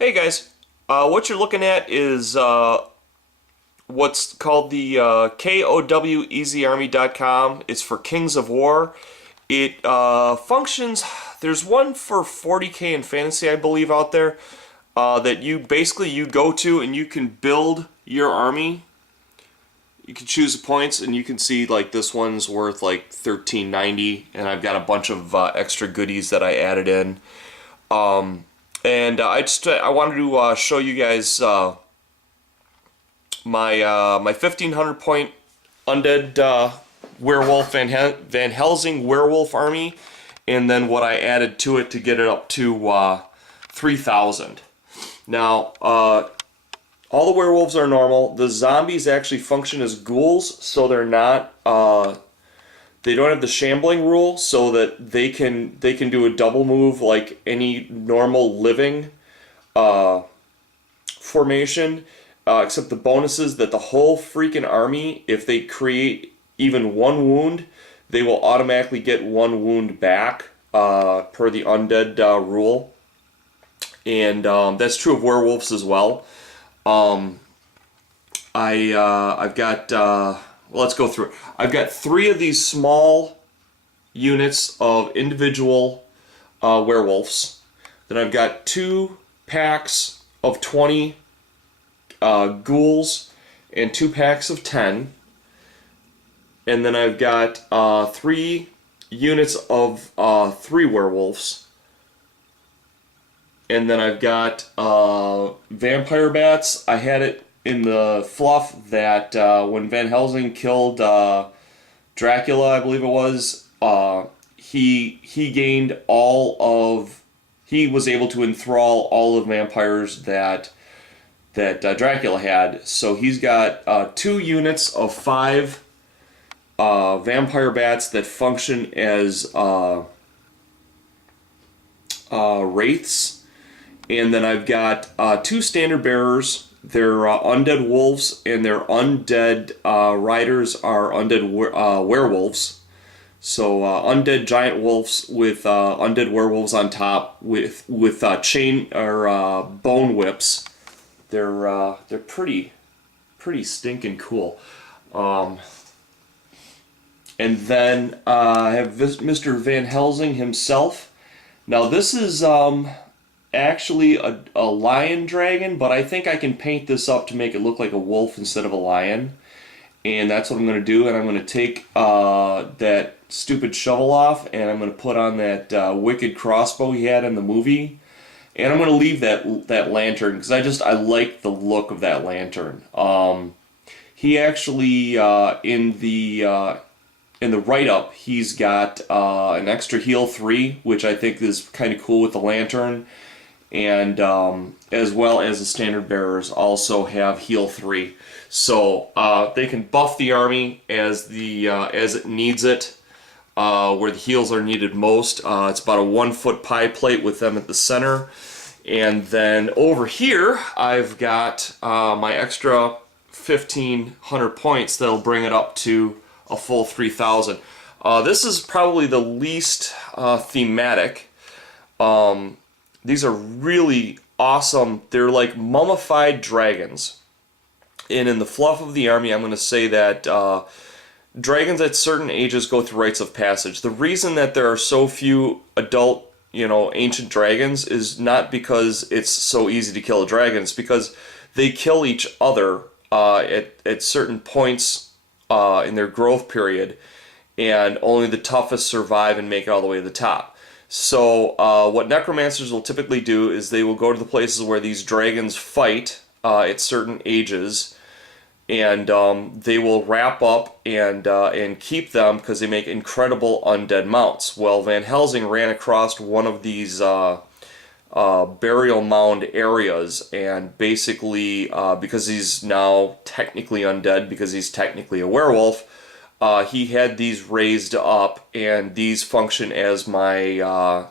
Hey guys, what you're looking at is what's called the KOWEasyArmy.com. It's for Kings of War. It functions. There's one for 40K in fantasy, I believe, out there that you go to and you can build your army. You can choose the points, and you can see like this one's worth like 1390, and I've got a bunch of extra goodies that I added in. And I wanted to show you guys my 1500 point undead werewolf Van Helsing werewolf army, and then what I added to it to get it up to 3000. Now all the werewolves are normal. The zombies actually function as ghouls, so they're not. They don't have the shambling rule, so that they can do a double move like any normal living formation. Except the bonus is that the whole freaking army, if they create even one wound, they will automatically get one wound back per the undead rule, and that's true of werewolves as well. I've got. Let's go through it. I've got 3 of these small units of individual werewolves. Then I've got 2 packs of 20 ghouls and 2 packs of 10. And then I've got 3 units of 3 werewolves. And then I've got vampire bats. I had it in the fluff that when Van Helsing killed Dracula, I believe it was, he gained he was able to enthrall all of the vampires that Dracula had. So he's got 2 units of 5 vampire bats that function as wraiths, and then I've got 2 standard bearers. They're undead wolves, and their undead riders are undead werewolves. So undead giant wolves with undead werewolves on top with chain or bone whips. They're pretty stinking cool. And then I have Mr. Van Helsing himself. Now this is actually a lion dragon, but I think I can paint this up to make it look like a wolf instead of a lion, and that's what I'm going to do. And I'm going to take that stupid shovel off, and I'm going to put on that wicked crossbow he had in the movie, and I'm going to leave that lantern because I like the look of that lantern. He actually in the write-up, he's got an extra heal 3, which I think is kind of cool with the lantern. And as well as the standard bearers also have heal 3, so they can buff the army as it needs it, where the heals are needed most. It's about a 1-foot pie plate with them at the center, and then over here I've got my extra 1500 points that'll bring it up to a full 3000. This is probably the least thematic. These are really awesome. They're like mummified dragons. And in the fluff of the army, I'm going to say that dragons at certain ages go through rites of passage. The reason that there are so few adult, ancient dragons is not because it's so easy to kill a dragon. It's because they kill each other at certain points in their growth period, and only the toughest survive and make it all the way to the top. So what necromancers will typically do is they will go to the places where these dragons fight at certain ages, and they will wrap up and keep them because they make incredible undead mounts. Well, Van Helsing ran across one of these burial mound areas, and basically because he's now technically undead because he's technically a werewolf, he had these raised up, and these function as my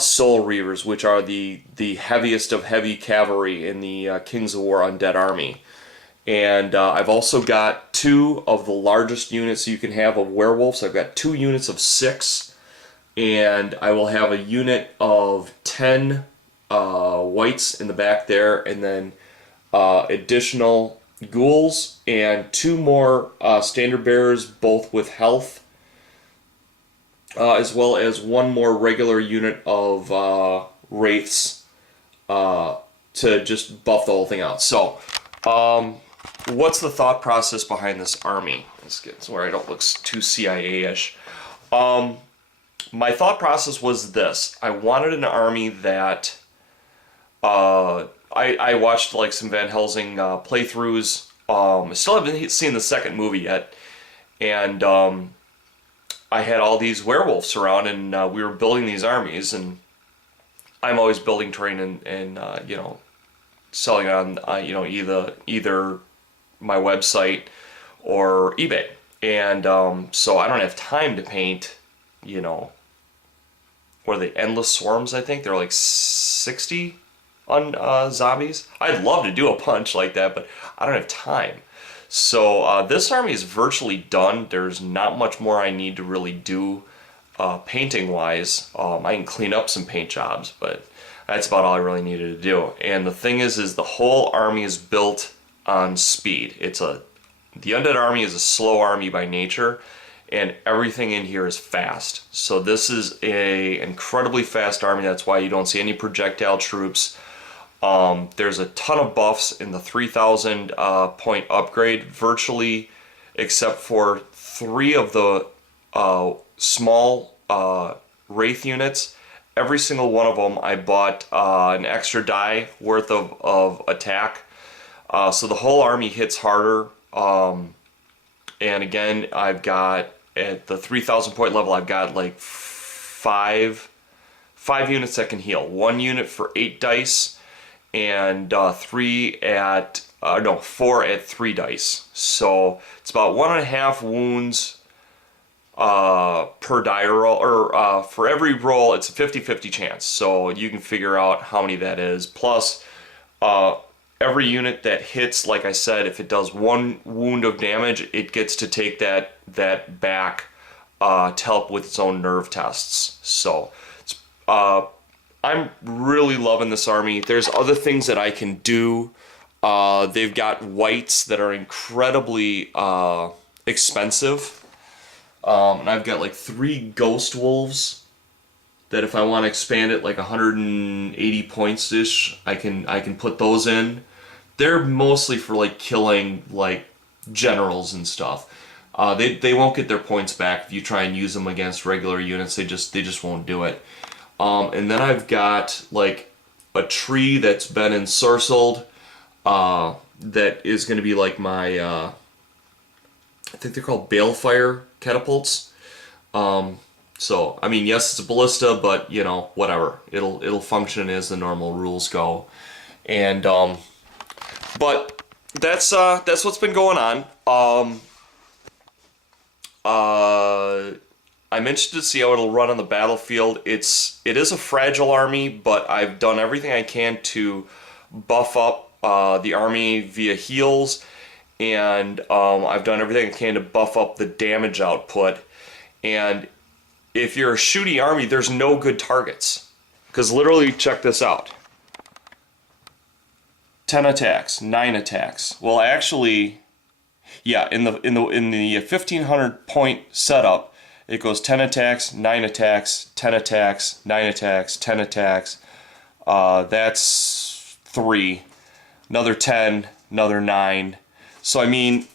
soul reavers, which are the heaviest of heavy cavalry in the Kings of War undead army. And I've also got 2 of the largest units you can have of werewolves. I've got 2 units of 6, and I will have a unit of 10 whites in the back there, and then additional ghouls and 2 more standard bearers, both with health, as well as 1 more regular unit of wraiths to just buff the whole thing out. So, what's the thought process behind this army? Let's get to where I don't look too CIA-ish. My thought process was this. I wanted an army that... I watched like some Van Helsing playthroughs. I still haven't seen the second movie yet. And I had all these werewolves around, and we were building these armies, and I'm always building terrain and you know, selling on you know, either my website or eBay. And so I don't have time to paint, you know, what are they, endless swarms, I think? They're like 60 on zombies. I'd love to do a bunch like that, but I don't have time. So this army is virtually done. There's not much more I need to really do painting-wise. I can clean up some paint jobs, but that's about all I really needed to do. And the thing is the whole army is built on speed. The Undead Army is a slow army by nature, and everything in here is fast. So this is a incredibly fast army. That's why you don't see any projectile troops. There's a ton of buffs in the 3,000 point upgrade, virtually except for 3 of the small Wraith units. Every single one of them I bought an extra die worth of attack. So the whole army hits harder. And again, I've got, at the 3,000 point level, I've got like 5 units that can heal. 1 unit for 8 dice, and 4 at 3 dice. So it's about 1.5 wounds per die roll, or for every roll it's a 50-50 chance. So you can figure out how many that is. Plus, every unit that hits, like I said, if it does 1 wound of damage, it gets to take that back to help with its own nerve tests. So it's, I'm really loving this army. There's other things that I can do. They've got whites that are incredibly expensive. And I've got like 3 ghost wolves that if I want to expand it like 180 points-ish, I can put those in. They're mostly for like killing like generals and stuff. They won't get their points back if you try and use them against regular units. They just won't do it. And then I've got like a tree that's been ensorcelled that is going to be like my I think they're called balefire catapults. So I mean, yes, it's a ballista, but you know, whatever. It'll function as the normal rules go. And but that's what's been going on. I mentioned to see how it'll run on the battlefield. It is a fragile army, but I've done everything I can to buff up the army via heals, and I've done everything I can to buff up the damage output. And if you're a shooty army, there's no good targets, because literally, check this out. 10 attacks, 9 attacks. Well, actually, yeah, in the 1,500 point setup, it goes 10 attacks, 9 attacks, 10 attacks, 9 attacks, 10 attacks. That's 3. Another 10, another 9. So I mean,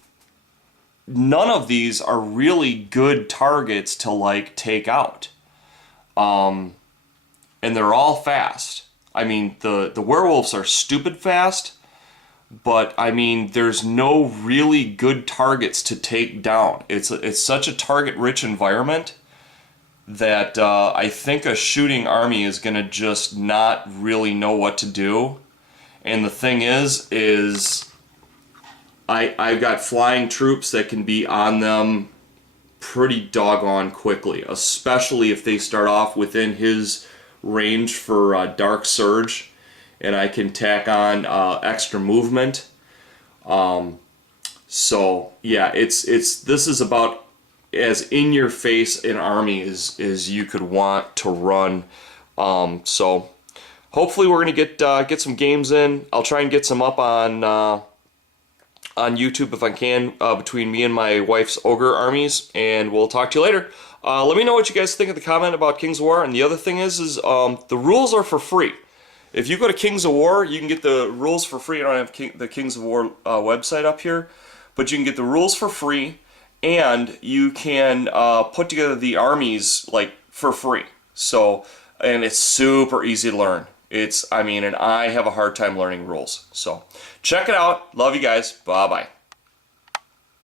none of these are really good targets to like take out. And they're all fast. I mean, the werewolves are stupid fast, but I mean, there's no really good targets to take down. It's such a target-rich environment that I think a shooting army is gonna just not really know what to do. And the thing is I've got flying troops that can be on them pretty doggone quickly, especially if they start off within his range for Dark Surge, and I can tack on extra movement. So yeah, this is about as in your face an army as you could want to run. So hopefully we're gonna get some games in. I'll try and get some up on YouTube if I can, between me and my wife's ogre armies, and we'll talk to you later. Let me know what you guys think in the comment about Kings of War, and the other thing is the rules are for free. If you go to Kings of War, you can get the rules for free. I don't have the Kings of War website up here, but you can get the rules for free, and you can put together the armies like for free. So, and it's super easy to learn. I mean, and I have a hard time learning rules. So, check it out. Love you guys. Bye-bye.